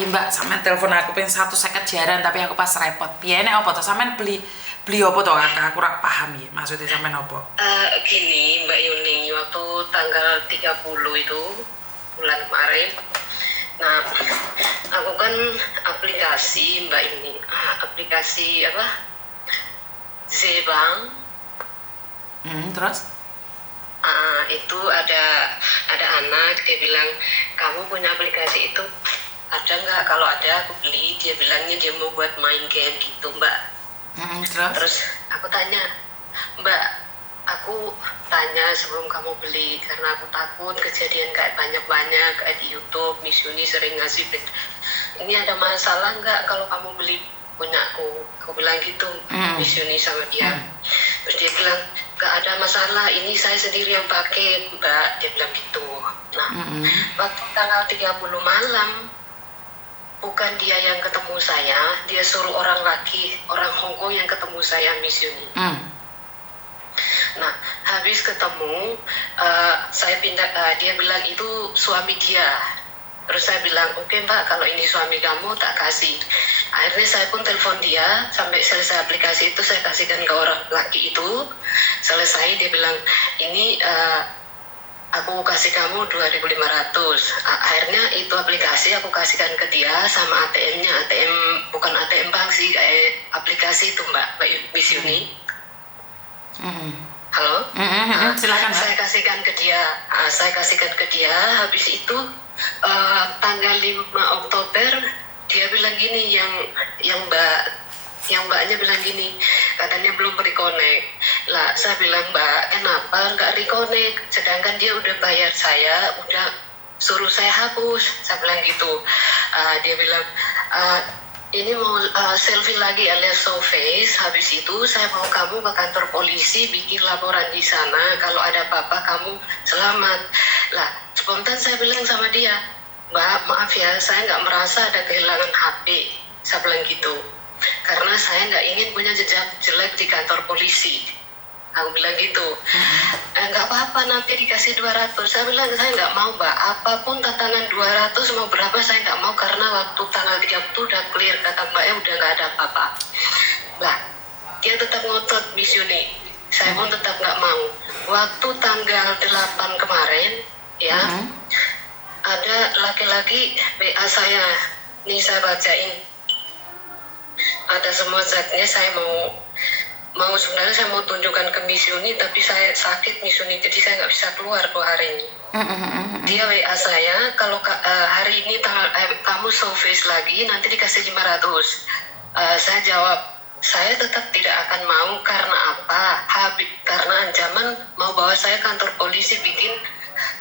pagi Mbak, sampean telepon aku pengen 150 jaran tapi aku pas repot. Piye nek apa to sampean beli apa to Kakak? Aku ora paham ya maksudnya sampean apa. Gini Mbak Yuni, waktu tanggal 30 itu bulan kemarin. Nah, aku kan aplikasi Mbak ini, aplikasi apa? Zebang. Terus? Itu ada anak, dia bilang kamu punya aplikasi itu ada nggak? Kalau ada aku beli. Dia bilangnya dia mau buat main game gitu Mbak. Terus aku tanya, Mbak, aku tanya sebelum kamu beli karena aku takut kejadian kayak banyak kayak di YouTube Miss Yuni sering ngasih ini ada masalah nggak kalau kamu beli punya aku bilang gitu Miss Yuni sama dia. Terus dia bilang nggak ada masalah, ini saya sendiri yang pakai Mbak, dia bilang gitu. Nah, waktu tanggal 30 malam bukan dia yang ketemu saya, dia suruh orang Hong Kong yang ketemu saya Miss Yuni. Nah, habis ketemu saya pindah, dia bilang itu suami dia. Terus saya bilang oke Mbak, kalau ini suami kamu tak kasih. Akhirnya saya pun telepon dia sampai selesai aplikasi itu, saya kasihkan ke orang laki itu. Selesai dia bilang ini aku kasih kamu 2.500. Akhirnya itu aplikasi aku kasihkan ke dia sama ATM-nya. ATM bukan ATM bank sih, kayak aplikasi itu Mbak Miss Yuni. Halo? Silakan Mbak. Saya kasihkan ke dia. Habis itu tanggal 5 Oktober dia bilang gini, yang mbaknya bilang gini, katanya belum reconnect. Lah saya bilang Mbak, kenapa nggak reconnect? Sedangkan dia udah bayar saya, udah suruh saya hapus. Saya bilang gitu. Dia bilang ini mau selfie lagi alias show face. Habis itu saya mau kamu ke kantor polisi bikin laporan di sana. Kalau ada apa-apa kamu selamat. Lah spontan saya bilang sama dia, Mbak maaf ya, saya nggak merasa ada kehilangan HP. Saya bilang gitu. Karena saya nggak ingin punya jejak jelek di kantor polisi. Aku bilang gitu. Nggak apa-apa, nanti dikasih 200. Saya bilang saya nggak mau Mbak, apapun tantangan 200 mau berapa saya nggak mau, karena waktu tanggal 30 udah clear, kata Mbaknya udah nggak ada apa-apa. Lah dia tetap ngotot Miss Yuni, saya pun tetap nggak mau. Waktu tanggal 8 kemarin ya, ada laki-laki WA saya, nih saya bacain, ada semua chatnya. Saya mau sebenarnya saya mau tunjukkan ke Miss Yuni, tapi saya sakit Miss Yuni, jadi saya nggak bisa keluar 2 hari ini. Dia WA saya, kalau hari ini kamu show face lagi, nanti dikasih 500. Saya jawab, saya tetap tidak akan mau. Karena apa? Karena ancaman mau bawa saya kantor polisi, bikin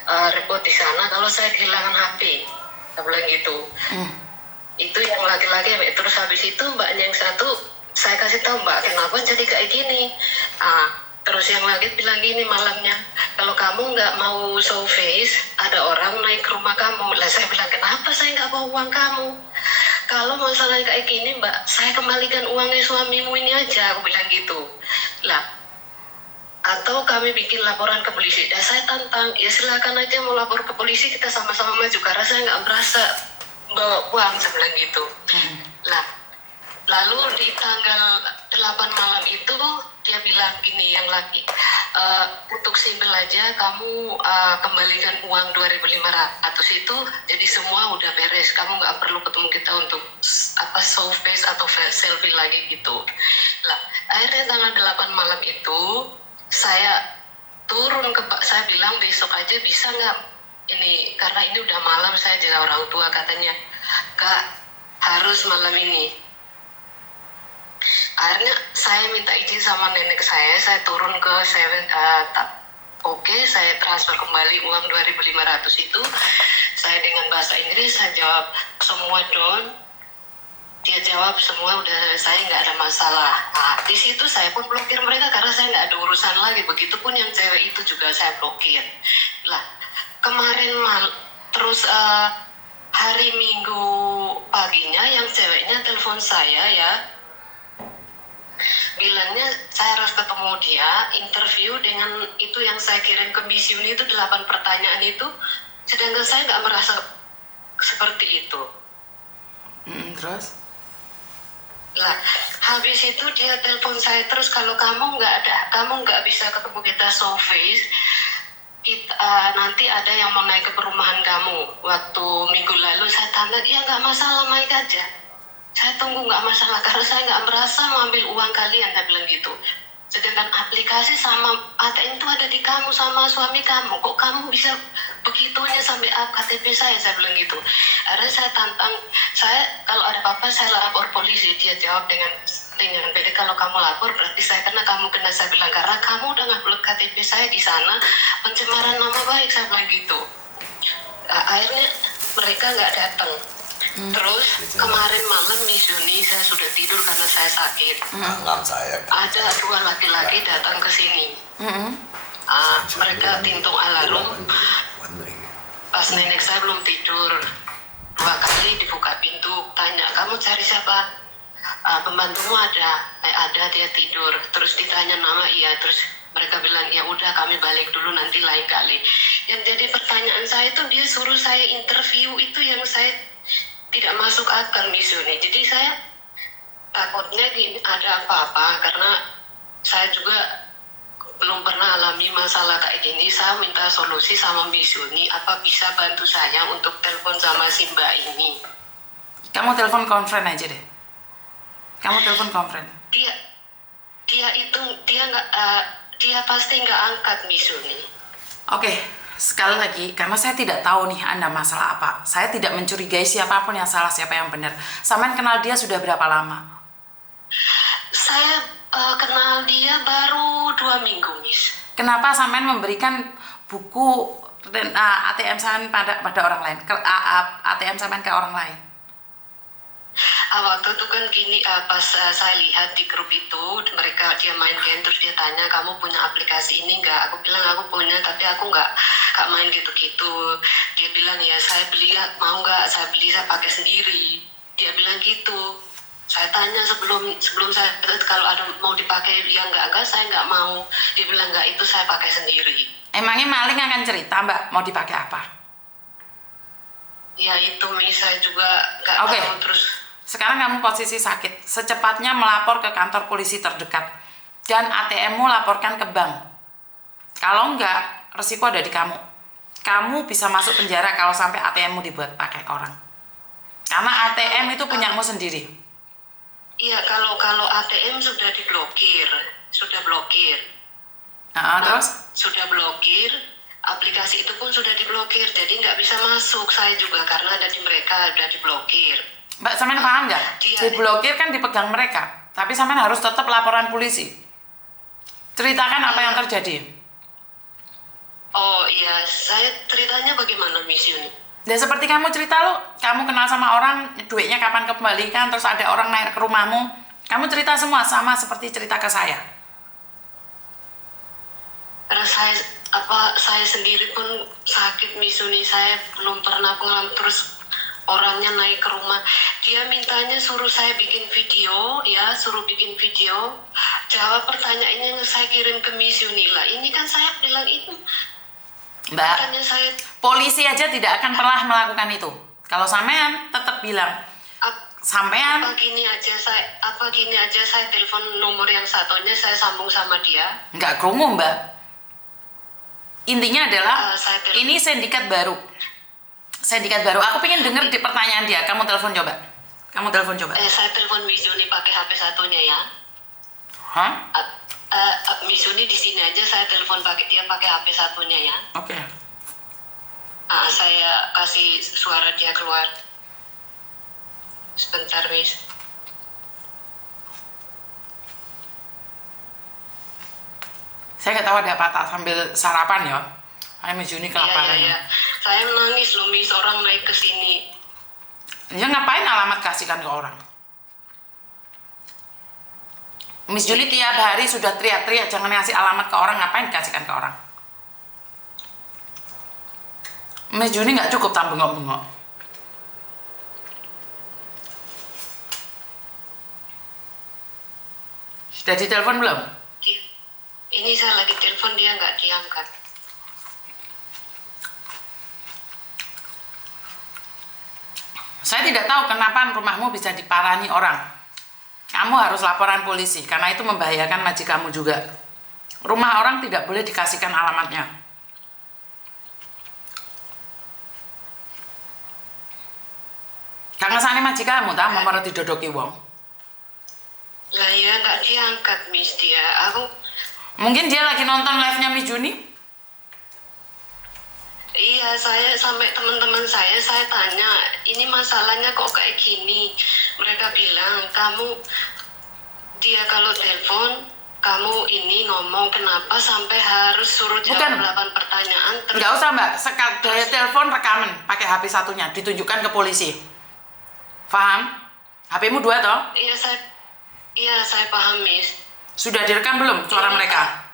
report di sana kalau saya kehilangan HP. Saya bilang gitu. Itu yang laki-laki. Terus habis itu mbaknya yang satu, saya kasih tahu Mbak, kenapa jadi kayak gini. Terus yang lagi bilang gini malamnya, kalau kamu nggak mau show face, ada orang naik ke rumah kamu. Lah saya bilang, kenapa saya nggak bawa uang kamu? Kalau masalah kayak gini Mbak, saya kembalikan uangnya suamimu ini aja, aku bilang gitu. Lah, atau kami bikin laporan ke polisi. Dan saya tantang, ya silakan aja mau lapor ke polisi, kita sama-sama maju, karena saya nggak merasa bawa uang, saya bilang gitu. Lah, lalu di tanggal 8 malam itu dia bilang gini, yang laki, untuk simpel aja kamu kembalikan uang 2.500 itu, jadi semua udah beres, kamu nggak perlu ketemu kita untuk show face atau selfie lagi gitu. Lah akhirnya tanggal 8 malam itu saya turun saya bilang besok aja bisa nggak, ini karena ini udah malam, saya jaga orang tua, katanya Kak harus malam ini. Akhirnya saya minta izin sama nenek saya turun ke saya transfer kembali uang 2.500 itu. Saya dengan bahasa Inggris saya jawab semua don. Dia jawab semua udah selesai, nggak ada masalah. Di situ saya pun blokir mereka karena saya nggak ada urusan lagi. Begitupun yang cewek itu juga saya blokir. Lah kemarin terus hari Minggu paginya yang ceweknya telepon saya ya, bilangnya saya harus ketemu dia, interview dengan itu yang saya kirim ke Miss Yuni itu 8 pertanyaan itu, sedangkan saya nggak merasa seperti itu. Terus? Lah, habis itu dia telepon saya terus, kalau kamu nggak bisa ketemu kita show face, nanti ada yang mau naik ke perumahan kamu. Waktu minggu lalu saya tanya, ya nggak masalah, naik aja. Saya tunggu, nggak masalah, karena saya nggak merasa mengambil uang kalian, saya bilang gitu. Sedangkan aplikasi sama ATM itu ada di kamu sama suami kamu, kok kamu bisa begitunya sampai KTP saya bilang gitu. Akhirnya saya tantang, kalau ada apa-apa saya lapor polisi. Dia jawab dengan beda, kalau kamu lapor berarti saya kamu kena. Saya bilang, karena kamu udah ngupload KTP saya di sana, pencemaran nama baik, saya bilang gitu. Akhirnya mereka nggak datang. Terus kemarin malam Miss Juni saya sudah tidur karena saya sakit. Ada 2 laki-laki datang ke sini. Mereka tintung alarm. Pas nenek saya belum tidur, 2 kali dibuka pintu, tanya, kamu cari siapa? Pembantumu ada? Ada, dia tidur. Terus ditanya nama, iya. Terus mereka bilang, ya udah kami balik dulu, nanti lain kali. Yang jadi pertanyaan saya itu, dia suruh saya interview, itu yang saya tidak masuk akal, Miss Yuni. Jadi saya takutnya ada apa-apa, karena saya juga belum pernah alami masalah kayak gini. Saya minta solusi sama Miss Yuni, apa bisa bantu saya untuk telepon sama si Mbak ini. Kamu telepon konfren aja deh. Kamu telepon konfren. Dia pasti nggak angkat, Miss Yuni. Oke. Sekali lagi, karena saya tidak tahu nih Anda masalah apa. Saya tidak mencurigai siapapun yang salah, siapa yang benar. Samen kenal dia sudah berapa lama? Saya kenal dia baru 2 minggu, Miss. Kenapa Samen memberikan buku ATM Samen pada orang lain? ATM Samen ke orang lain? Waktu itu kan gini, pas saya lihat di grup itu, dia main game, terus dia tanya, kamu punya aplikasi ini nggak? Aku bilang, aku punya, tapi aku nggak main gitu-gitu. Dia bilang, ya saya beli, mau nggak? Saya beli, saya pakai sendiri. Dia bilang gitu. Saya tanya sebelum saya, kalau ada mau dipakai, ya enggak, saya nggak mau. Dia bilang, nggak, itu saya pakai sendiri. Emangnya maling akan cerita, Mbak, mau dipakai apa? Ya itu, saya juga nggak tahu. Terus sekarang kamu posisi sakit, secepatnya melapor ke kantor polisi terdekat dan ATM-mu laporkan ke bank. Kalau enggak, resiko ada di kamu. Kamu bisa masuk penjara kalau sampai ATM-mu dibuat pakai orang. Karena ATM itu punyamu sendiri. Iya, kalau ATM sudah diblokir, Terus? Sudah blokir, aplikasi itu pun sudah diblokir, jadi nggak bisa masuk. Saya juga karena ada di mereka sudah diblokir. Mbak, Samen paham nggak? Diblokir kan dipegang mereka, tapi Samen harus tetap laporan polisi. Ceritakan apa yang terjadi. Oh iya, saya ceritanya bagaimana, Miss Yuni? Dan seperti kamu cerita kamu kenal sama orang, duitnya kapan kembalikan, terus ada orang naik ke rumahmu, kamu cerita semua sama seperti cerita ke saya. Karena saya sendiri pun sakit, Miss Yuni, saya belum pernah pengalaman. Terus orangnya naik ke rumah, dia mintanya suruh saya bikin video, jawab pertanyaannya yang saya kirim ke Miss Yuni lah. Ini kan saya bilang itu, Mbak, polisi aja tidak akan pernah melakukan itu. Kalau sampean tetap bilang, sampean apa gini aja saya telepon nomor yang satunya, saya sambung sama dia. Nggak krungu, Mbak. Intinya adalah ini sindikat baru. Aku pengen denger di pertanyaan dia. Kamu telepon coba. Saya telepon Miss Yuni pakai HP satunya ya. Hah? Miss Yuni di sini aja, saya telepon dia pakai HP satunya ya. Oke. Saya kasih suara dia keluar. Sebentar, Miss. Saya nggak tahu ada apa tak sambil sarapan ya. Miss Yuni kelaparan. Iya. Saya menangis loh, Miss, orang naik ke sini. Ya ngapain alamat kasihkan ke orang? Miss Juni tiap hari sudah teriak-teriak jangan ngasih alamat ke orang, ngapain dikasihkan ke orang? Miss Juni nggak cukup tak bengok-bengok. Sudah ditelepon belum? Ini saya lagi telepon, dia nggak diangkat. Saya tidak tahu kenapa rumahmu bisa diparani orang. Kamu harus laporan polisi, karena itu membahayakan majikanmu juga. Rumah orang tidak boleh dikasihkan alamatnya. Kang ngesane majikanmu ta nomor didodoki wong. Lah ya nggak diangkat Miss dia. Mungkin dia lagi nonton live-nya Miss Juni. Iya, saya sampai teman-teman saya tanya, ini masalahnya kok kayak gini. Mereka bilang, dia kalau telepon, kamu ini ngomong kenapa sampai harus suruh jawab 8 pertanyaan. Nggak usah mbak, daya telepon rekaman pakai HP satunya, ditunjukkan ke polisi. Paham? HP-mu 2 toh? Iya, saya paham Miss. Sudah direkam belum suara mereka?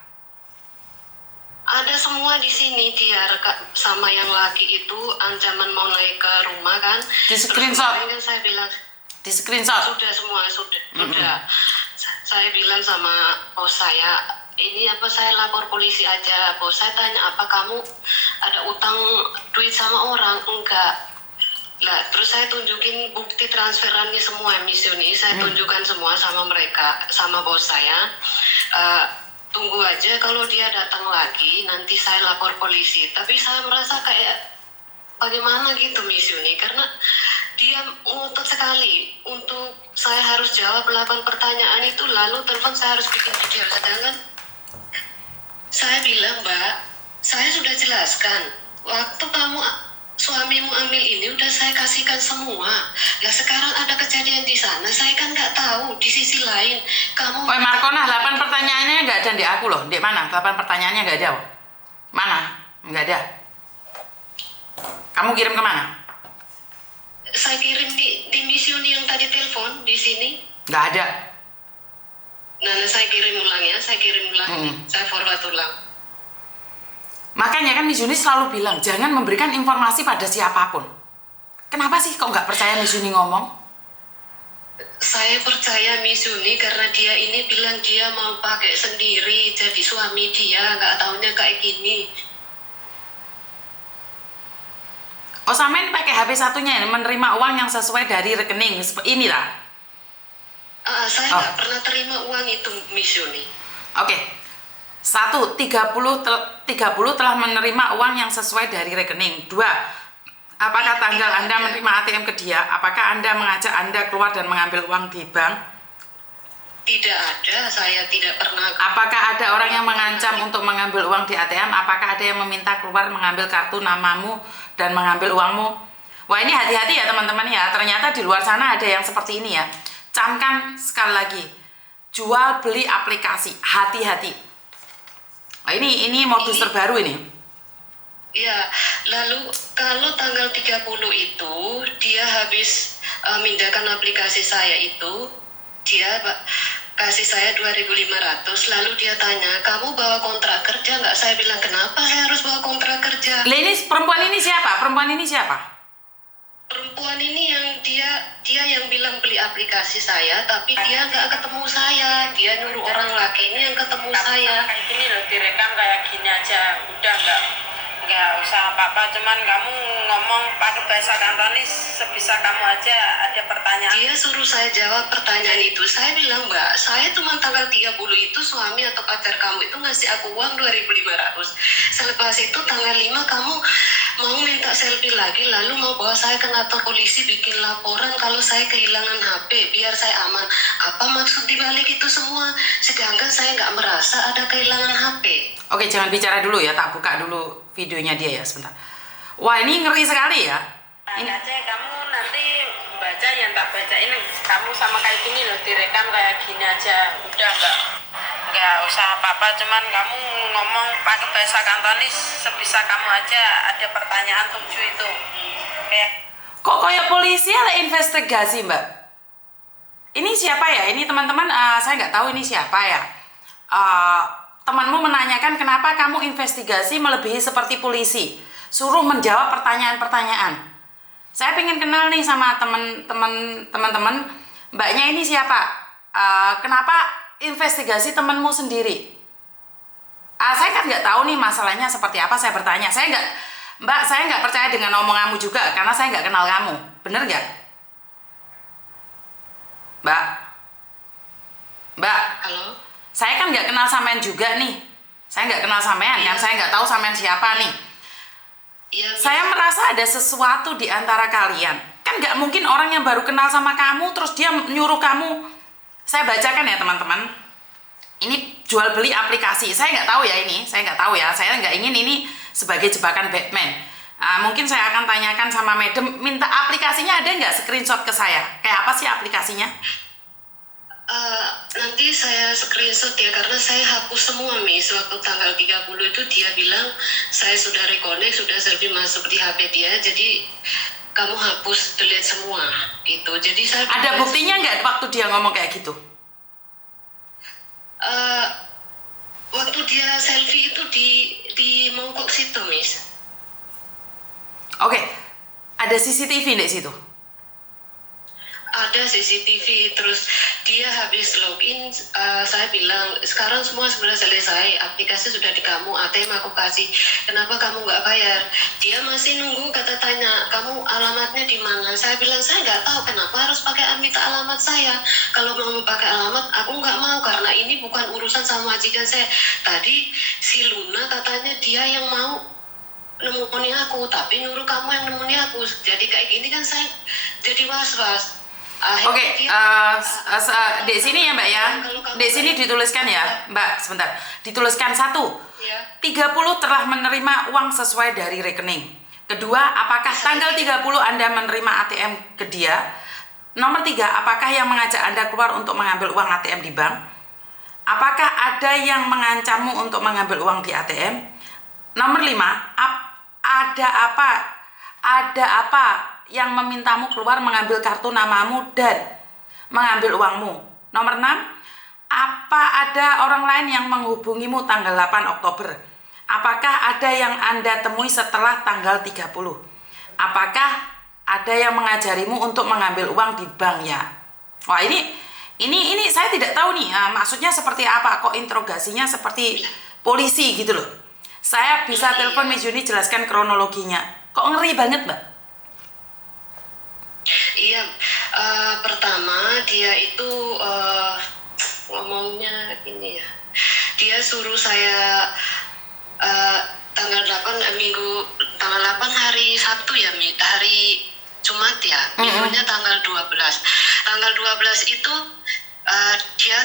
Ada semua di sini, dia sama yang laki itu ancaman mau naik ke rumah kan. Di screenshot. Kan saya bilang di screenshot. Sudah semua, sudah. Saya bilang sama bos saya, ini apa saya lapor polisi aja. Bos saya tanya, apa kamu ada utang duit sama orang? Enggak. Lah, terus saya tunjukin bukti transferannya semua, Miss Yuni. Saya tunjukkan semua sama mereka, sama bos saya. Tunggu aja kalau dia datang lagi, nanti saya lapor polisi. Tapi saya merasa kayak bagaimana gitu Miss Yuni, karena dia ngotot sekali untuk saya harus jawab 8 pertanyaan itu, lalu telepon saya harus bikin video. Sedangkan saya bilang, Mbak, saya sudah jelaskan, waktu suamimu ambil ini udah saya kasihkan semua. Lah sekarang ada kejadian di sana, saya kan nggak tahu di sisi lain. Kamu Markona, 8 pertanyaannya nggak ada di aku loh. Di mana? 8 pertanyaannya nggak ada. Mana? Nggak ada. Kamu kirim kemana? Saya kirim di Miss Yuni yang tadi telepon di sini. Nggak ada. Nah, saya kirim ulang ya, saya forward ulang. Makanya kan Miss Yuni selalu bilang, jangan memberikan informasi pada siapapun. Kenapa sih kok nggak percaya Miss Yuni ngomong? Saya percaya Miss Yuni karena dia ini bilang dia mau pakai sendiri, jadi suami dia, nggak taunya kayak gini. Oh, sampean pakai HP satunya ini, menerima uang yang sesuai dari rekening, ini lah. Saya nggak pernah terima uang itu, Miss Yuni. Oke. 1, 30 telah menerima uang yang sesuai dari rekening. 2, apakah tanggal Anda menerima ATM ke dia? Apakah Anda mengajak Anda keluar dan mengambil uang di bank? Tidak ada, saya tidak pernah. Apakah ada orang yang mengancam untuk mengambil uang di ATM? Apakah ada yang meminta keluar mengambil kartu namamu dan mengambil uangmu? Wah, ini hati-hati ya teman-teman ya. Ternyata di luar sana ada yang seperti ini ya. Camkan sekali lagi. Jual beli aplikasi. Hati-hati. Oh, ini modus terbaru ini. Iya, lalu kalau tanggal 30 itu dia habis mindahkan aplikasi saya itu, dia kasih saya 2.500, lalu dia tanya, kamu bawa kontrak kerja nggak? Saya bilang, kenapa saya harus bawa kontrak kerja? Lah, ini perempuan ini siapa? Perempuan ini yang dia yang bilang beli aplikasi saya, tapi dia nggak ketemu saya. Dia nyuruh orang laki ini yang ketemu saya. Kayak gini loh, direkam kayak gini aja, udah nggak usah apa-apa, cuman kamu ngomong pakai bahasa Kantonis sebisa kamu aja. Ada pertanyaan, dia suruh saya jawab pertanyaan itu. Saya bilang, Mbak, saya cuma tanggal 30 itu suami atau pacar kamu itu ngasih aku uang 2.500. Selepas itu tanggal 5 kamu mau minta selfie lagi, lalu mau bawa saya ke kantor polisi bikin laporan kalau saya kehilangan HP biar saya aman. Apa maksud dibalik itu semua? Sedangkan saya nggak merasa ada kehilangan HP. Oke, jangan bicara dulu ya, tak buka dulu videonya dia ya sebentar. Wah, ini ngeri sekali ya. ini aja kamu nanti baca yang tak baca ini, kamu sama kayak gini loh, direkam kayak gini aja, udah nggak usah apa-apa, cuman kamu ngomong pakai bahasa Kantonis sebisa kamu aja. Ada pertanyaan 7 itu kayak kok kayak polisi ada investigasi mbak? Ini siapa ya? Ini teman-teman, saya nggak tahu ini siapa ya. Temanmu menanyakan kenapa kamu investigasi melebihi seperti polisi, suruh menjawab pertanyaan-pertanyaan. Saya pengen kenal nih sama teman-teman, mbaknya ini siapa? Kenapa investigasi temanmu sendiri? Saya kan nggak tahu nih masalahnya seperti apa. Saya bertanya, saya nggak percaya dengan omonganmu juga karena saya nggak kenal kamu, bener nggak? Mbak, Halo? saya kan nggak kenal sampean juga nih. Saya nggak kenal sampean kan, Iya. saya nggak tahu sampean siapa nih. Iya, Miss. Saya merasa ada sesuatu di antara kalian. Kan nggak mungkin orang yang baru kenal sama kamu terus dia nyuruh kamu. Saya bacakan ya teman-teman. Ini jual beli aplikasi. Saya nggak tahu ya ini. Saya nggak tahu ya. Saya nggak ingin ini sebagai jebakan Batman. Mungkin saya akan tanyakan sama madam. Minta aplikasinya ada nggak screenshot ke saya? Kayak apa sih aplikasinya? Nanti saya screenshot ya, karena saya hapus semua, Miss. Waktu tanggal 30 itu dia bilang saya sudah reconnect, sudah selfie masuk di HP dia, jadi kamu hapus, delete semua gitu. Jadi saya Ada buktinya nggak waktu dia ngomong kayak gitu? waktu dia selfie itu di mongkok situ, Miss. Oke, ada CCTV di situ. Ada CCTV, terus dia habis login, saya bilang sekarang semua sudah selesai, aplikasi sudah di kamu, ATM aku kasih, kenapa kamu nggak bayar? Dia masih nunggu, tanya kamu alamatnya di mana? Saya bilang saya nggak tahu, kenapa harus pakai minta alamat saya? Kalau mau pakai alamat aku nggak mau, karena ini bukan urusan sama majikan saya. Tadi si Luna katanya dia yang mau nemuni aku, tapi nyuruh kamu yang nemuni aku. Jadi kayak gini kan saya jadi was-was. Oke, di sini ya Mbak ya. Di sini dituliskan ya, Mbak, sebentar. Dituliskan 1. Ya. 30 telah menerima uang sesuai dari rekening. Kedua, apakah tanggal 30 Anda menerima ATM ke dia? Nomor 3, apakah yang mengajak Anda keluar untuk mengambil uang ATM di bank? Apakah ada yang mengancammu untuk mengambil uang di ATM? Nomor 5, ada apa yang memintamu keluar mengambil kartu namamu dan mengambil uangmu? Nomor 6, apa ada orang lain yang menghubungimu tanggal 8 Oktober? Apakah ada yang Anda temui setelah tanggal 30? Apakah ada yang mengajarimu untuk mengambil uang di bank ya? Wah, ini saya tidak tahu nih, maksudnya seperti apa, kok interogasinya seperti polisi gitu loh. Saya bisa telepon Miss Yuni jelaskan kronologinya. Kok ngeri banget, Mbak? Iya, pertama dia itu ngomongnya gini ya. Dia suruh saya tanggal 8 hari Sabtu ya, hari Jumat ya. Minggunya tanggal 12. Tanggal 12 itu dia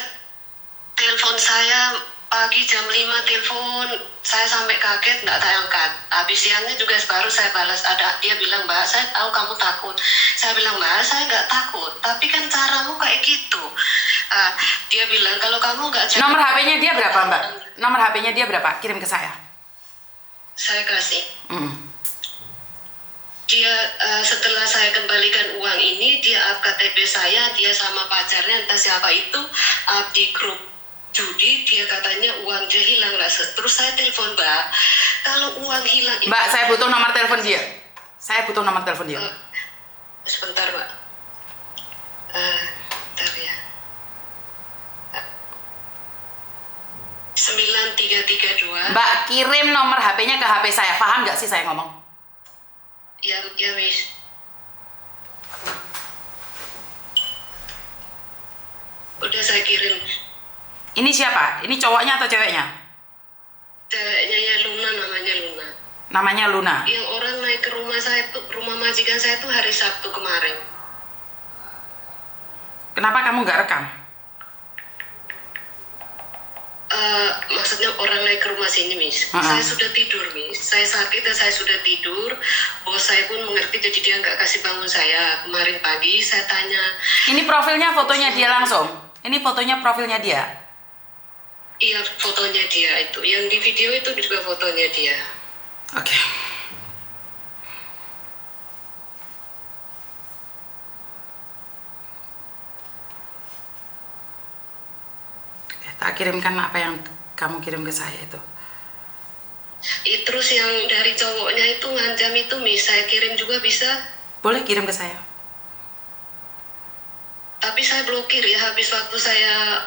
telepon saya pagi jam 5, telepon saya sampai kaget, nggak saya angkat. Habis siangnya juga baru saya balas, dia bilang, Mbak, saya tahu kamu takut. Saya bilang, Mbak, saya nggak takut, tapi kan caramu kayak gitu. Dia bilang, kalau kamu nggak Nomor HP-nya dia berapa, Mbak? Nomor HP-nya dia berapa? Kirim ke saya. Saya kasih. Dia setelah saya kembalikan uang ini, dia up KTP saya, dia sama pacarnya entah siapa itu up di grup judi. Dia katanya uang dia hilang lah. Terus saya telepon, Mbak, kalau uang hilang Mbak, saya butuh nomor telepon dia. Sebentar, Mbak. Bentar ya. 9332. Mbak, kirim nomor HP-nya ke HP saya. Paham nggak sih saya ngomong? Ya, Miss. Udah saya kirim. Ini siapa? Ini cowoknya atau ceweknya? Ceweknya ya Luna, namanya Luna. Namanya Luna. Yang orang naik ke rumah saya tuh, rumah majikan saya tuh hari Sabtu kemarin. Kenapa kamu nggak rekam? Maksudnya orang naik ke rumah sini, Miss. Saya sudah tidur, Miss. Saya sakit dan saya sudah tidur. Bos saya pun mengerti, jadi dia nggak kasih bangun saya. Kemarin pagi saya tanya. Ini profilnya fotonya dia langsung. Ini fotonya profilnya dia. Iya, fotonya dia itu. Yang di video itu juga fotonya dia. Oke. Tak kirimkan apa yang kamu kirim ke saya itu. Terus yang dari cowoknya itu ngancam itu, Miss, saya kirim juga bisa? Boleh kirim ke saya. Tapi saya blokir ya, habis waktu saya...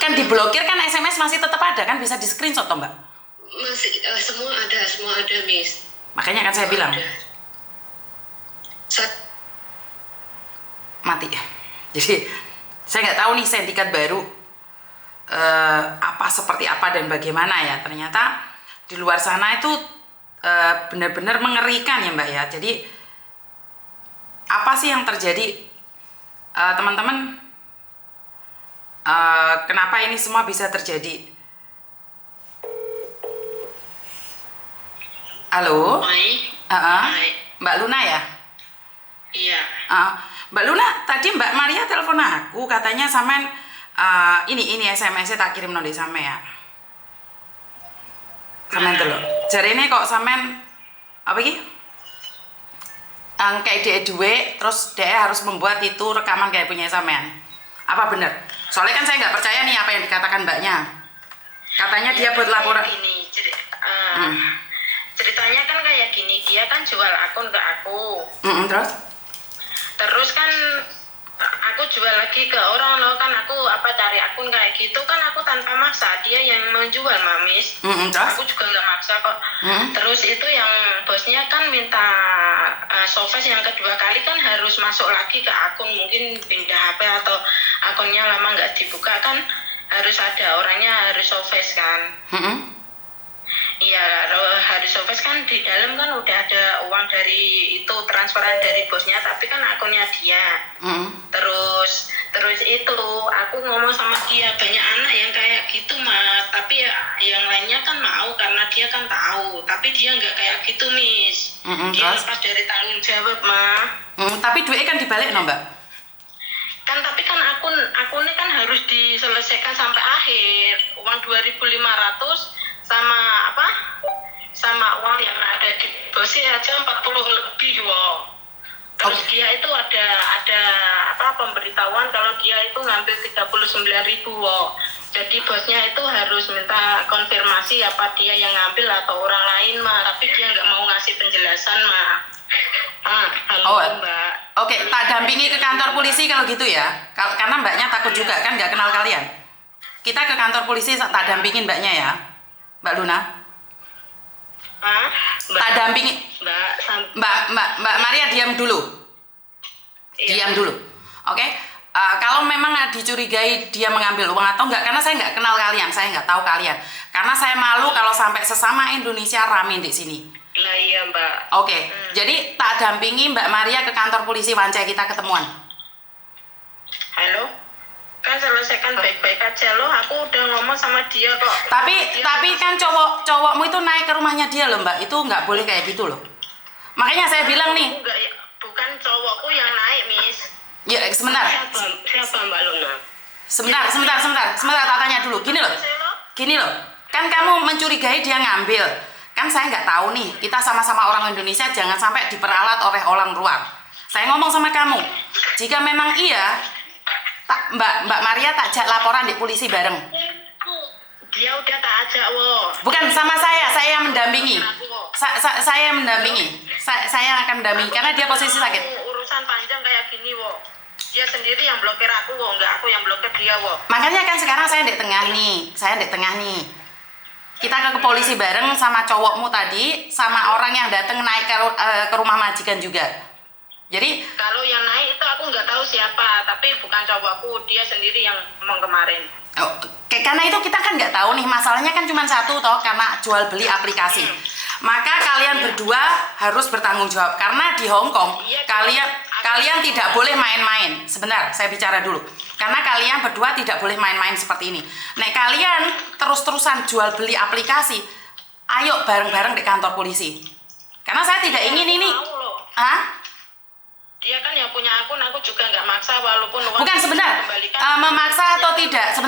Kan diblokir kan SMS masih tetap ada kan, bisa di screenshot toh, Mbak? Masih, semua ada, Miss. Makanya kan saya bilang. Mati ya. Jadi Saya nggak tahu nih sindikat baru apa seperti apa dan bagaimana ya. Ternyata di luar sana itu benar-benar mengerikan ya Mbak ya. Jadi apa sih yang terjadi teman-teman? Kenapa ini semua bisa terjadi? Halo? Hai. Mbak Luna ya? Iya. Mbak Luna, tadi Mbak Maria telepon aku, katanya sampean ini SMS-nya tak kirim nang sampean ya. Sampean dulu. Jarene kok sampean apa iki? Kayak dia duwe, terus dia harus membuat itu rekaman kayak punya sampean. Apa benar? Soalnya kan saya nggak percaya nih apa yang dikatakan Mbaknya. Katanya dia buat laporan. Ini ceritanya kan kayak gini, dia kan jual akun ke aku. Terus kan aku jual lagi ke orang loh, kan aku cari akun kayak gitu kan, aku tanpa maksa, dia yang menjual Mamis. Aku juga nggak maksa kok. Terus itu yang bosnya kan minta Sofas yang kedua kali kan harus masuk lagi ke akun, mungkin pindah HP atau akunnya lama nggak dibuka kan, harus ada orangnya, harus Sofas kan. Iya, Haris Sofes kan di dalam kan udah ada uang dari itu, transferan dari bosnya, tapi kan akunnya dia. Terus itu aku ngomong sama dia, banyak anak yang kayak gitu mah, tapi ya yang lainnya kan mau karena dia kan tahu, tapi dia nggak kayak gitu Miss. Dia lepas dari tanggung jawab mah. Tapi duitnya kan dibalik no Mbak? Kan tapi kan akunnya kan harus diselesaikan sampai akhir, uang 2.500 sama uang yang ada di bosnya aja 40 lebih wow. Terus dia itu ada pemberitahuan kalau dia itu ngambil 39.000 wow. Jadi bosnya itu harus minta konfirmasi apa dia yang ngambil atau orang lain mah, tapi dia nggak mau ngasih penjelasan mah. Halo Mbak. Oke, tak dampingi ke kantor polisi kalau gitu ya. Karena Mbaknya takut juga kan nggak kenal kalian. Kita ke kantor polisi tak dampingin Mbaknya ya. Mbak Luna. Tak dampingi. Mbak Maria diam dulu. Diam dulu. Oke. Kalau memang dicurigai dia mengambil uang atau enggak, karena saya nggak kenal kalian, saya nggak tahu kalian. Karena saya malu kalau sampai sesama Indonesia rame di sini. Lah iya Mbak. Oke. Jadi tak dampingi Mbak Maria ke kantor polisi Wancai, kita ketemuan. Halo. Kan selesaikan baik-baik aja loh, aku udah ngomong sama dia kok. Tapi kan cowokmu itu naik ke rumahnya dia loh Mbak, itu nggak boleh kayak gitu loh. Makanya saya bilang nih. Bukan cowokku yang naik Miss. Ya sebentar. Siapa Mbak Luna? Sebentar tak tanya dulu. Gini loh, kan kamu mencurigai dia ngambil. Kan saya nggak tahu nih, kita sama-sama orang Indonesia, jangan sampai diperalat oleh orang luar. Saya ngomong sama kamu, jika memang iya, Mbak Maria tak ajak laporan di polisi bareng. Dia udah tak ajak wo. Bukan sama saya yang mendampingi. Saya mendampingi. Saya akan mendampingi karena dia posisi sakit. Urusan panjang kayak gini wo. Dia sendiri yang blokir aku wo, enggak aku yang blokir dia wo. Makanya kan sekarang saya di tengah nih. Kita ke polisi bareng sama cowokmu tadi, sama orang yang datang naik ke rumah majikan juga. Jadi kalau yang naik itu aku nggak tahu siapa, tapi bukan cowokku, dia sendiri yang ngomong kemarin. Karena itu kita kan nggak tahu nih, masalahnya kan cuma satu toh, karena jual beli aplikasi. Maka kalian berdua harus bertanggung jawab karena di Hong Kong kalian tidak boleh main-main. Sebentar, saya bicara dulu. Karena kalian berdua tidak boleh main-main seperti ini. Nek kalian terus-terusan jual beli aplikasi, ayo bareng-bareng di kantor polisi. Karena saya tidak ingin ini. Dia kan yang punya akun, aku juga nggak maksa walaupun uang. Bukan sebentar, memaksa atau tidak,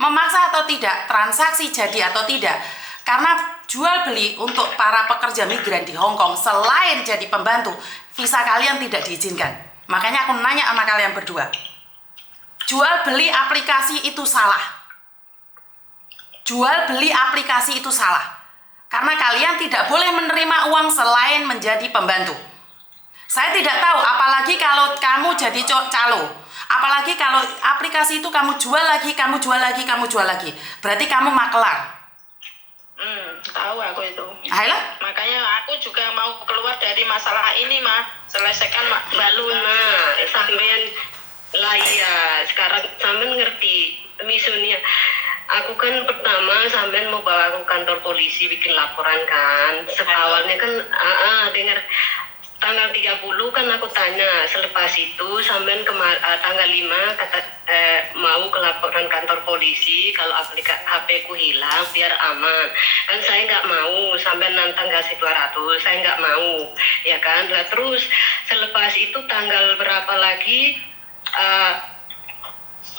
memaksa atau tidak, transaksi jadi atau tidak. Karena jual beli untuk para pekerja migran di Hong Kong selain jadi pembantu, visa kalian tidak diizinkan. Makanya aku nanya sama kalian berdua, jual beli aplikasi itu salah. Jual beli aplikasi itu salah. Karena kalian tidak boleh menerima uang selain menjadi pembantu. Saya tidak tahu, apalagi kalau kamu jadi calo. Apalagi kalau aplikasi itu kamu jual lagi. Berarti kamu makelar. Tahu aku itu. Ayolah. Makanya aku juga mau keluar dari masalah ini mah. Selesaikan Mbak Luna. Sampean lah iya, sekarang sampean ngerti misunya. Aku kan pertama sampean mau bawa aku kantor polisi bikin laporan kan. Awalnya kan dengar tanggal 30 kan aku tanya, selepas itu sampean tanggal 5 kata mau ke laporan kantor polisi kalau HP ku hilang biar aman. Kan saya nggak mau, sampean nantang kasih 200, saya nggak mau, ya kan. Lah terus selepas itu tanggal berapa lagi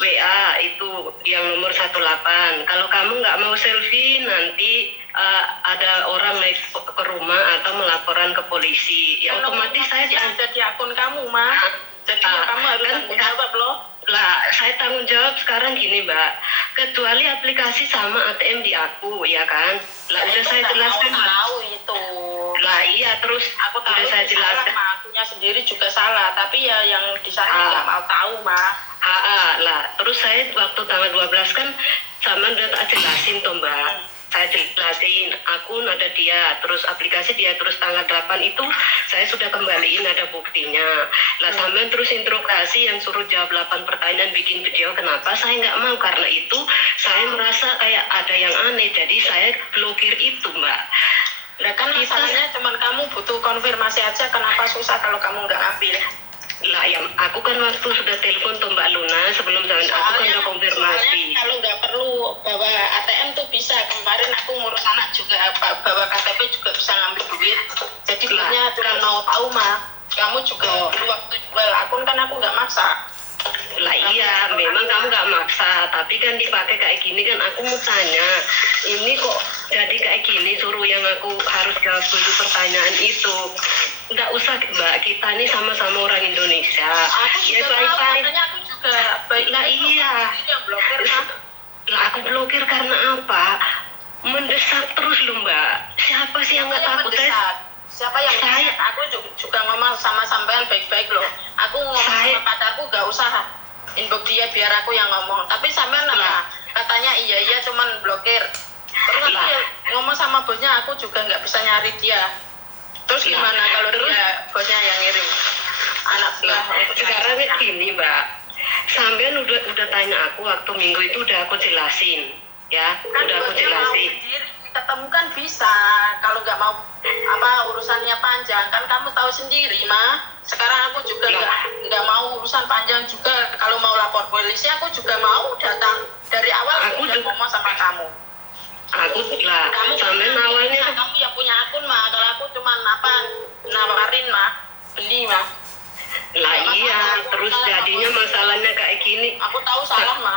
WA itu yang nomor 18. Kalau kamu nggak mau selfie nanti ada orang naik ke rumah atau melaporan ke polisi. Ya otomatis saya ada di akun kamu, Ma. Jadi kamu harus tanggung jawab loh. Lah, saya tanggung jawab sekarang gini, Mbak. Kecuali aplikasi sama ATM di aku, ya kan? Lah udah saya jelaskan. Tahu itu. Lah iya, terus aku tahu udah saya jelaskan. Akunya sendiri juga salah, tapi ya yang di sana nggak mau tahu, Ma. Lah, terus saya waktu tanggal 12 kan sama udah tak jelasin toh, Mbak. Saya jelasin akun ada dia, terus aplikasi dia, terus tanggal 8 itu saya sudah kembaliin ada buktinya. Lah sampean terus interogasi yang suruh jawab 8 pertanyaan bikin video, kenapa saya nggak mau? Karena itu saya merasa kayak ada yang aneh, jadi saya blokir itu, Mbak. Nah kan masalahnya cuman kamu butuh konfirmasi aja, kenapa susah kalau kamu nggak ngambil? Lah yang aku kan waktu sudah telepon tuh Mbak Luna sebelum jalan, aku kan udah konfirmasi. Kalau nggak perlu bawa ATM tuh bisa. Kemarin aku ngurus anak juga bawa KTP juga bisa ngambil duit. Jadi duitnya cuma mau tahu, Ma. Kamu juga dulu waktu jual akun kan aku nggak maksa. Lah iya, memang kamu nggak maksa, tapi kan dipakai kayak gini kan aku mau tanya, ini kok jadi kayak gini suruh yang aku harus jawab dulu pertanyaan itu. Nggak usah, Mbak, kita ini sama-sama orang Indonesia. Aku ya juga baik-baik. aku juga baik. Lah iya. Yang blokir, Ma. Lah aku blokir karena apa? Mendesak terus loh, Mbak. Siapa sih yang nggak takut? Siapa yang saya? Aku juga ngomong sama sampean baik-baik loh. Aku ngomong sama pacarku gak usah inbox dia biar aku yang ngomong. Tapi sampean katanya iya cuman blokir. Terus aku ngomong sama bosnya, aku juga nggak bisa nyari dia. Terus gimana kalau dia bosnya yang ngirim anak buah? Sekarang gini, Mbak. Sampean udah tanya aku waktu minggu itu udah aku jelasin, ya. Kan udah aku jelasin. Ketemu kan bisa, kalau nggak mau urusannya panjang kan kamu tahu sendiri, Ma. Sekarang aku juga nggak mau urusan panjang juga. Kalau mau lapor polisi aku juga mau datang dari awal. Aku udah ngomong sama kamu. Aku kamu sampean awalnya kamu yang punya akun, Ma. Kalau aku cuma nawarin, Ma, beli, Ma. Lah iya, terus jadinya masalahnya kayak gini. Aku tahu salah, Ma.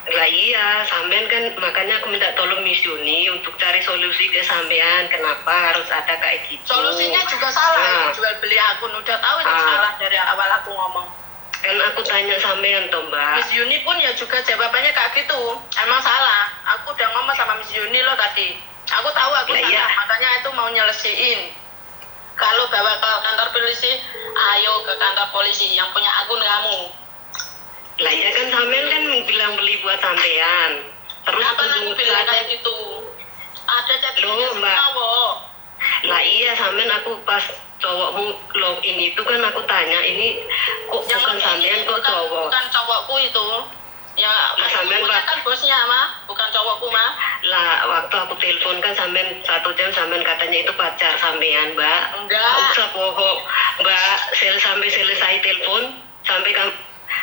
Lah iya, sampean kan makanya aku minta tolong Miss Yuni untuk cari solusi ke sampean, kenapa harus ada kayak gitu. Solusinya juga salah, jual beli akun udah tahu itu salah dari awal aku ngomong. Kan aku tanya sampean toh, Mbak. Miss Yuni pun ya juga jawabannya kayak gitu, emang salah. Aku udah ngomong sama Miss Yuni loh tadi. Aku tahu aku salah, makanya itu mau nyelesiin. Kalau bawa ke kantor polisi, ayo ke kantor polisi yang punya akun kamu. Lah ya kan sampean kan bilang beli buat sampean. Terus kenapa aku bilang kayak gitu? Ada chattingnya Mbak. Lah iya, sampean aku pas cowokmu login itu kan aku tanya, ini kok yang bukan sampean kok cowok? Bukan cowokku itu. Ya, sampean kan bosnya, Ma, bukan cowokku, Ma. Lah waktu aku telepon kan sampean 1 jam, sampean katanya itu pacar sampean, Mbak. Enggak. Usah bohong, Mbak. Sampai selesai telepon, sampai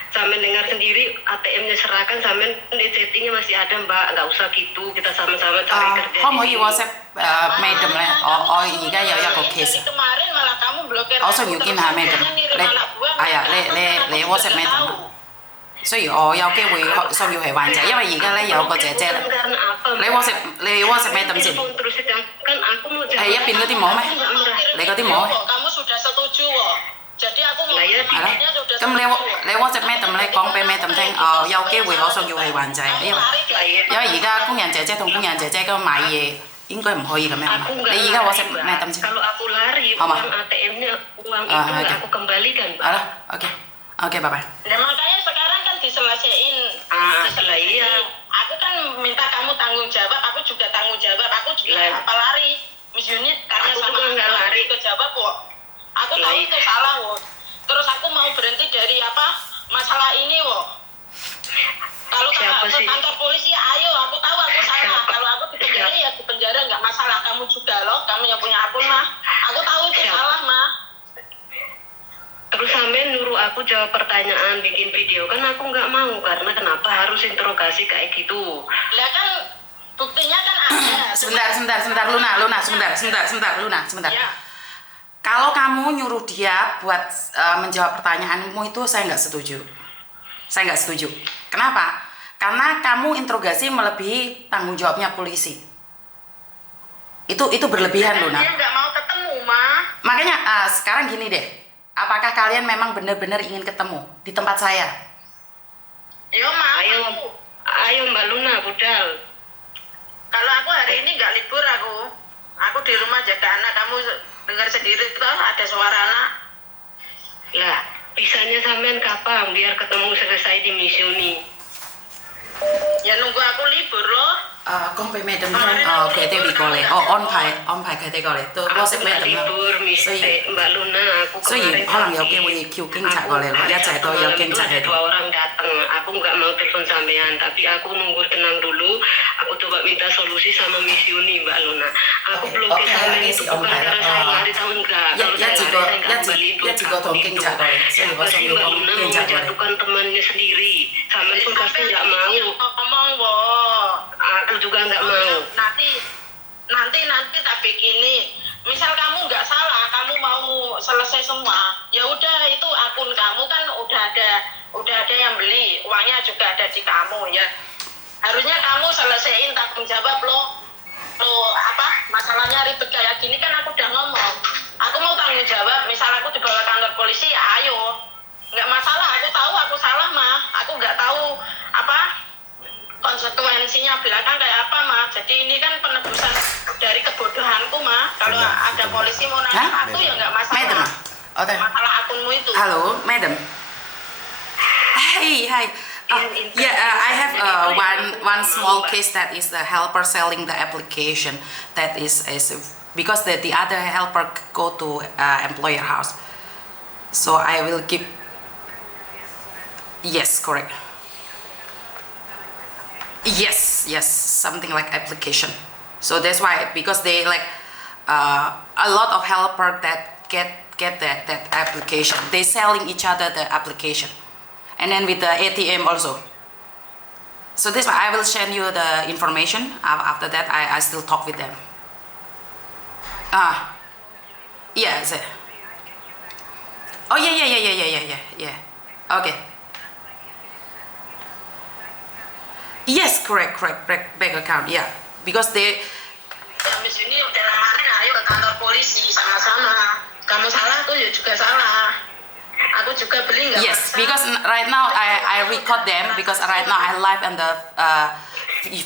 sampean dengar sendiri ATM-nya serahkan, sampean di chattingnya masih ada, Mbak. Nggak usah gitu, kita sama-sama cari kerja. 可唔可以 WhatsApp Madam 咧？我而家有一個 case。 Kemarin malah kamu blokir. 我需要見下 Madam。你 WhatsApp Madam 啊？雖然我有機會需要係患者，因為而家咧有個姐姐，你 WhatsApp Madam 先。係一邊嗰啲冇咩？你嗰啲冇咩？ Kamu sudah setuju kok. Jadi aku mau咁你 WhatsApp Madam 咧講俾 Madam 聽，有機會我需要係患者，因為而家工人姐姐同工人姐姐咁買嘢應該唔可以咁樣。你而家 WhatsApp Madam 先。 Kalau aku lari, uang ATM-nya, uang itu nggak aku kembalikan, Mbak. Oke, bye-bye. Nah makanya sekarang kan diselesaiin. Iya. Aku kan minta kamu tanggung jawab, aku juga tanggung jawab, aku juga apa lari. Miss Yuni tanya sama aku nggak lari ke jawab kok. Aku tahu itu salah kok. Terus aku mau berhenti dari masalah ini kok. kamu juga loh, kamu yang punya akun mah. Aku tahu itu salah mah. Terus sampean nyuruh aku jawab pertanyaan, bikin video, kan aku nggak mau, karena kenapa harus interogasi kayak gitu? Lah kan buktinya kan ada. Sebentar Luna, sebentar. Ya. Kalau kamu nyuruh dia buat menjawab pertanyaanmu itu saya nggak setuju. Kenapa? Karena kamu interogasi melebihi tanggung jawabnya polisi. Itu berlebihan, Luna. Dia nggak mau ketemu mah. Makanya sekarang gini deh. Apakah kalian memang benar-benar ingin ketemu di tempat saya? Yo mah. Ayo Mbak Luna, budal. Kalau aku hari ini nggak libur aku di rumah jaga anak. Kamu dengar sendiri tuh ada suara anak. Lah, bisanya sampean kapan biar ketemu selesai di misioni? Ya nunggu aku libur loh. Con phải madam kan cái tên bị gọi là on phải cái tên gọi là tôi có sẽ madam libur, Mbak Luna, aku kemarin orang yang kayak kêu kinh chạy gọi là ya chạy tôi ya kinh chạy itu. Dua orang datang, aku nggak mau telepon sampean, tapi aku nunggu tenang dulu. Aku coba minta solusi sama misioni Mbak Luna. Aku belum ke sampean itu bukan karena saya lari tahu enggak. Ya juga tôi kinh chạy gọi là saya Mbak Luna mau menjatuhkan temannya sendiri. Sampean pun pasti nggak mau. Ngomong boh. Aku juga nggak mau. Nanti tak bikini. Misal kamu nggak salah, kamu mau selesai semua, ya udah itu akun kamu kan udah ada yang beli, uangnya juga ada di kamu ya. Harusnya kamu selesaiin tanggung jawab lo masalahnya ribet kayak gini kan aku udah ngomong. Aku mau tanggung jawab, misal aku dibawa kantor polisi ya ayo, nggak masalah. Aku tahu aku salah mah, aku nggak tahu konsekuensinya belakang kayak apa mah. Jadi ini kan penebusan dari kebodohanku mah. Kalau ada polisi mau nanya aku ya nggak masalah. Masalah akunmu itu. Halo, madam. Hi. I have one small case that is the helper selling the application. That is because the other helper go to employer house. So I will give. Yes, correct. Yes, something like application. So that's why, because they like a lot of helper that get that application. They selling each other the application, and then with the ATM also. So this why I will send you the information. After that, I still talk with them. Yeah. Oh yeah. Okay. Yes, correct. Bank account, yeah. Because they. Habis ini udah lamarin, ayo ke kantor polisi sama-sama. Kamu salah tuh ya juga salah. Aku juga beli nggak. Yes, because right now I record them because right now I live on the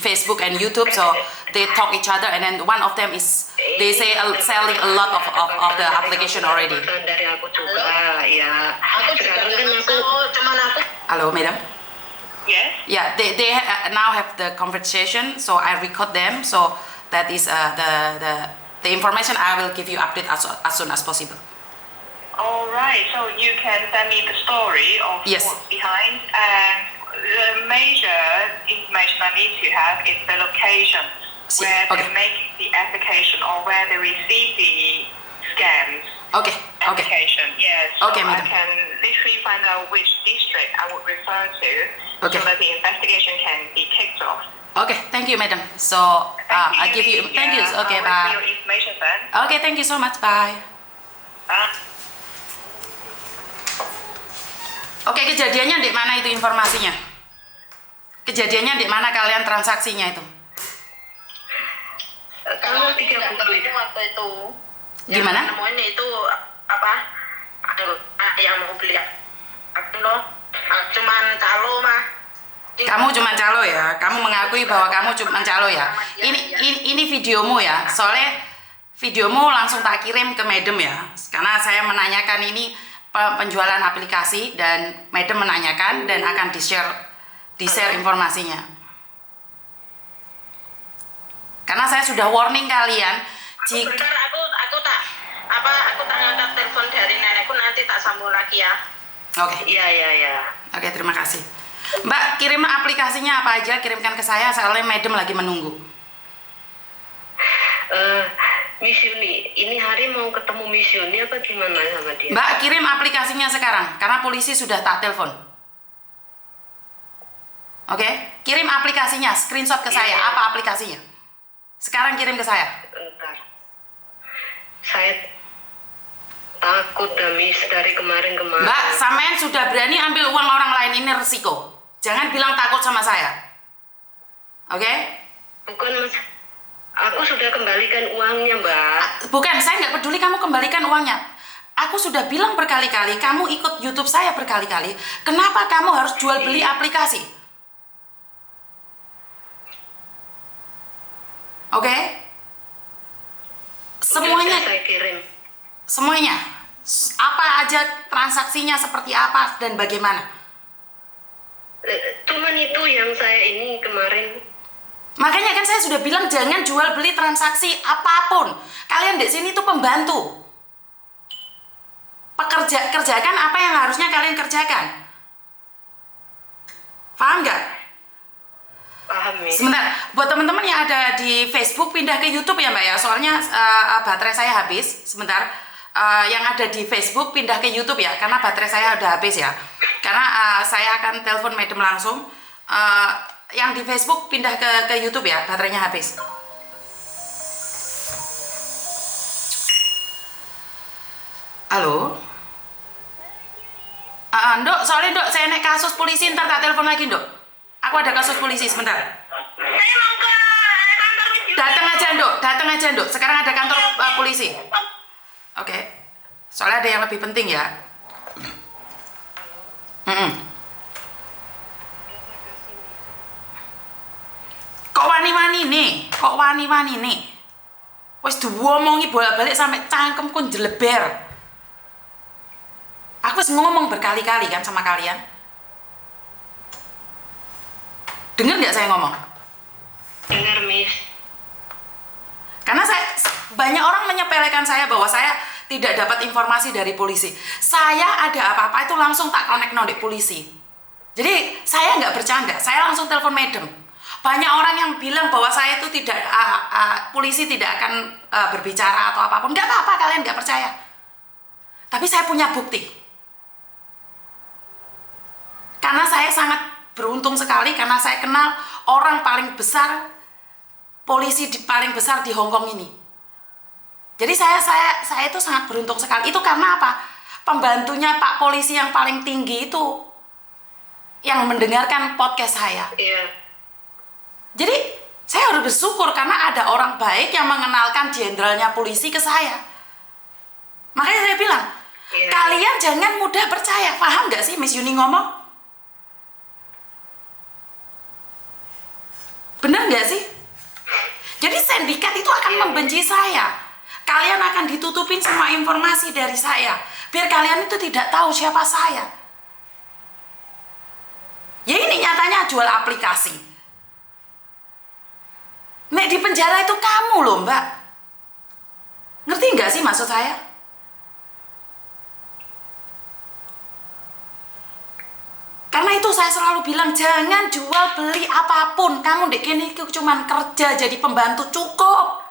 Facebook and YouTube, so they talk each other, and then one of them is they say selling a lot of the application already. Dari aku juga, ya. Aku juga nggak tahu, cuman aku. Halo, madam. Yes. Yeah, they now have the conversation, so I record them. So that is the information I will give you update as soon as possible. All right. So you can send me the story of Yes. what's behind, and the major information I need to have is the location where okay. they make the application or where they receive the scams. Okay. Application. Yes. So Okay, I madam. can literally find out which district I would refer to, Okay. so that the investigation can be kicked off. Okay, thank you, madam. So I give you. Thank you. Okay, I'll wait for bye. your information then. Okay, thank you so much. Bye. Oke, kejadiannya di mana itu informasinya? Kejadiannya di mana kalian transaksinya itu? Kalau 30 itu waktu itu. Gimana? Nemuin itu apa? Ada yang mau beli aku loh. Cuman calo mah. Kamu cuma calo ya? Kamu mengakui bahwa kamu cuma calo ya? Ini videomu ya? Soalnya videomu langsung tak kirim ke madam ya. Karena saya menanyakan ini penjualan aplikasi dan madam menanyakan dan akan di-share informasinya. Karena saya sudah warning kalian jika Bentar, aku tak ngangkat telepon dari nenekku, nanti tak sambung lagi ya. Oke. Iya. Oke, terima kasih. Mbak, kirim aplikasinya apa aja, kirimkan ke saya soalnya madam lagi menunggu. Miss Yuni, ini hari mau ketemu Miss Yuni apa gimana sama dia? Mbak, kirim aplikasinya sekarang, karena polisi sudah tak telepon. Oke? Kirim aplikasinya, screenshot ke saya. Apa aplikasinya? Sekarang kirim ke saya. Bentar. Saya takut dah, Miss, dari kemarin-kemarin. Mbak, sampean sudah berani ambil uang orang lain, ini resiko. Jangan bilang takut sama saya. Oke? Bukan, Mas. Aku sudah kembalikan uangnya, Mbak. Bukan, saya nggak peduli kamu kembalikan uangnya. Aku sudah bilang berkali-kali, kamu ikut YouTube saya berkali-kali. Kenapa kamu harus jual beli aplikasi? Oke? Semuanya, Udah saya kirim. semuanya. Apa aja transaksinya, seperti apa dan bagaimana? Cuman itu yang saya ini kemarin. Makanya kan saya sudah bilang jangan jual beli transaksi apapun. Kalian di sini tuh pembantu. Kerjakan apa yang harusnya kalian kerjakan. Paham nggak? Paham, Miss. Sebentar, buat teman-teman yang ada di Facebook pindah ke YouTube ya Mbak ya. Soalnya baterai saya habis. Sebentar, yang ada di Facebook pindah ke YouTube ya, karena baterai saya udah habis ya. Karena saya akan telepon madam langsung. Yang di Facebook pindah ke YouTube ya, baterainya habis. Halo? Ndok, soalnya Ndok, saya naik kasus polisi, ntar tak telepon lagi Ndok. Aku ada kasus polisi, sebentar. Saya mau ke kantor Miss Yuni. Datang aja Ndok. Sekarang ada kantor polisi. Oke. Soalnya ada yang lebih penting ya. Kok wani-wani nih? Wes diwomongi bolak-balik sampai cangkemku jeleber. Aku wis ngomong berkali-kali kan sama kalian. Dengar nggak saya ngomong? Dengar, Miss. Karena banyak orang menyepelekan saya bahwa saya tidak dapat informasi dari polisi. Saya ada apa-apa itu langsung tak connect nodek polisi. Jadi saya nggak bercanda, saya langsung telepon madam. Banyak orang yang bilang bahwa saya itu tidak polisi tidak akan berbicara atau apapun. Nggak apa-apa, kalian nggak percaya. Tapi saya punya bukti. Karena saya sangat beruntung sekali karena saya kenal orang paling besar, polisi paling besar di Hong Kong ini. Jadi saya itu sangat beruntung sekali. Itu karena apa? Pembantunya Pak Polisi yang paling tinggi itu yang mendengarkan podcast saya. Iya. Jadi saya harus bersyukur karena ada orang baik yang mengenalkan jenderalnya polisi ke saya. Makanya saya bilang, kalian jangan mudah percaya. Paham nggak sih Miss Yuni ngomong? Bener nggak sih? Jadi sindikat itu akan membenci saya. Kalian akan ditutupin semua informasi dari saya. Biar kalian itu tidak tahu siapa saya. Ya ini nyatanya jual aplikasi. Nek di penjara itu kamu loh Mbak. Ngerti nggak sih maksud saya? Karena itu saya selalu bilang jangan jual beli apapun. Kamu dek kini cuma kerja jadi pembantu cukup.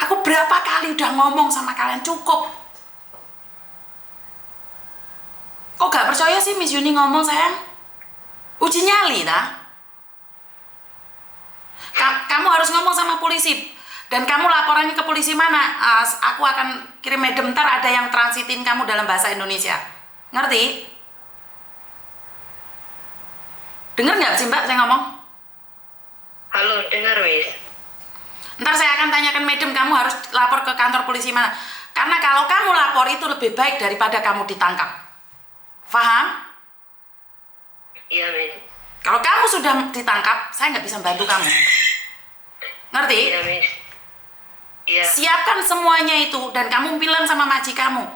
Aku berapa kali udah ngomong sama kalian cukup. Kok gak percaya sih Miss Yuni ngomong sayang? Uji nyali dah. Kamu harus ngomong sama polisi. Dan kamu laporannya ke polisi mana? Aku akan kirim madam, ntar ada yang transitin kamu dalam bahasa Indonesia. Ngerti? Dengar nggak sih Mbak saya ngomong? Halo, dengar, Miss. Ntar saya akan tanyakan madam, kamu harus lapor ke kantor polisi mana. Karena kalau kamu lapor itu lebih baik daripada kamu ditangkap. Paham? Iya, Miss. Kalau kamu sudah ditangkap, saya nggak bisa bantu kamu. Ngerti? Iya, Miss. Iya. Siapkan semuanya itu dan kamu bilang sama maji kamu,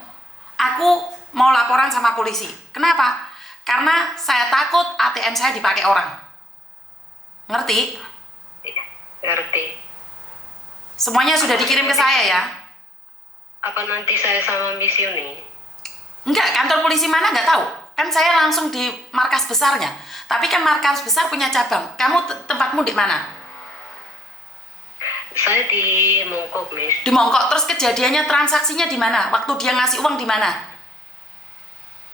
aku mau laporan sama polisi. Kenapa? Karena saya takut ATM saya dipakai orang. Ngerti? Ngerti. Semuanya sudah dikirim ke saya ya. Apa nanti saya sama Miss Yuni? Enggak, kantor polisi mana nggak tahu. Kan saya langsung di markas besarnya. Tapi kan markas besar punya cabang. Kamu tempatmu di mana? Saya di Mongkok, Miss. Di Mongkok. Terus kejadiannya, transaksinya di mana? Waktu dia ngasih uang di mana?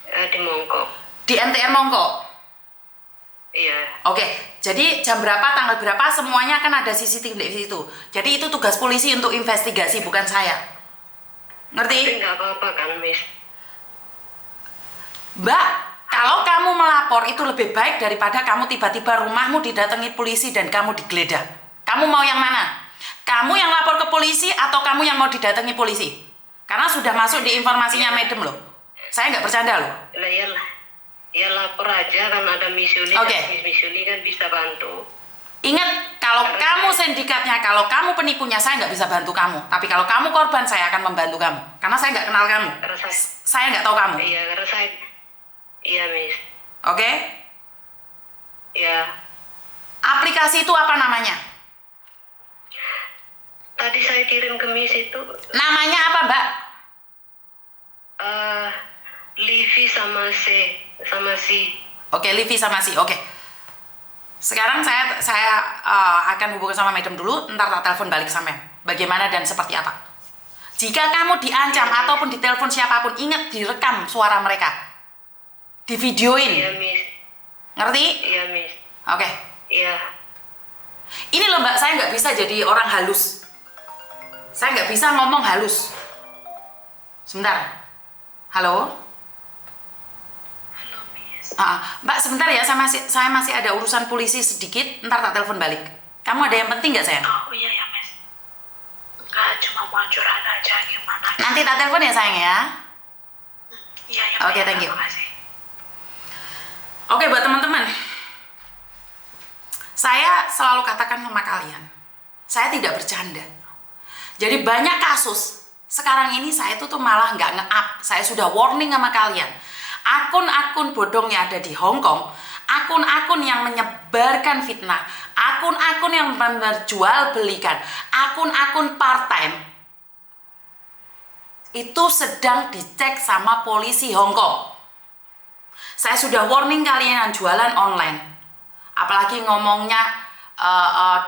Di Mongkok. Di MTR Mongkok. Iya. Oke, jadi jam berapa, tanggal berapa, semuanya kan ada CCTV di situ. Jadi itu tugas polisi untuk investigasi, bukan saya. Ngerti? Tapi nggak apa-apa kan, Miss? Mbak, kalau kamu melapor itu lebih baik daripada kamu tiba-tiba rumahmu didatangi polisi dan kamu digeledah. Kamu mau yang mana? Kamu yang lapor ke polisi atau kamu yang mau didatangi polisi? Karena sudah masuk di informasinya Madam loh. Saya nggak bercanda loh. Lah ya lapor aja kan, ada Miss Yuli. Oke. Miss Yuli kan bisa bantu. Ingat, kalau kamu sindikatnya, kalau kamu penipunya, saya nggak bisa bantu kamu. Tapi kalau kamu korban, saya akan membantu kamu. Karena saya nggak kenal kamu. Karena Saya nggak tahu kamu. Iya, karena saya. Iya, Miss. Oke? Ya. Aplikasi itu apa namanya? Tadi saya kirim ke Miss itu. Namanya apa, Mbak? Livi sama si. Oke, Livi sama si. Oke. Sekarang saya akan hubungi sama Madam dulu, ntar tak telepon balik sampean. Bagaimana dan seperti apa? Jika kamu diancam ataupun ditelepon siapapun, ingat direkam suara mereka. Divideoin. Iya, Miss. Ngerti? Iya, Miss. Oke. Iya. Ini loh Mbak, saya nggak bisa jadi orang halus. Saya nggak bisa ngomong halus. Sebentar. Halo? Mbak, sebentar ya, saya masih ada urusan polisi sedikit, ntar tak telepon balik. Kamu ada yang penting nggak, sayang? Oh iya ya, Miss. Enggak, cuma mau curhat aja gimana. Nanti tak telepon ya, sayang ya. Iya ya. Oke, thank you. Terima kasih. Oke, buat teman-teman, saya selalu katakan sama kalian, saya tidak bercanda. Jadi banyak kasus sekarang ini saya tuh malah nggak nge-up. Saya sudah warning sama kalian. Akun-akun bodong yang ada di Hong Kong, akun-akun yang menyebarkan fitnah, akun-akun yang menjual-belikan, akun-akun part-time, itu sedang dicek sama polisi Hong Kong. Saya sudah warning kalian yang jualan online, apalagi ngomongnya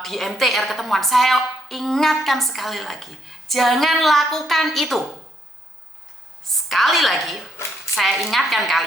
di MTR ketemuan. Saya ingatkan sekali lagi, jangan lakukan itu. Sekali lagi, saya ingatkan kalian.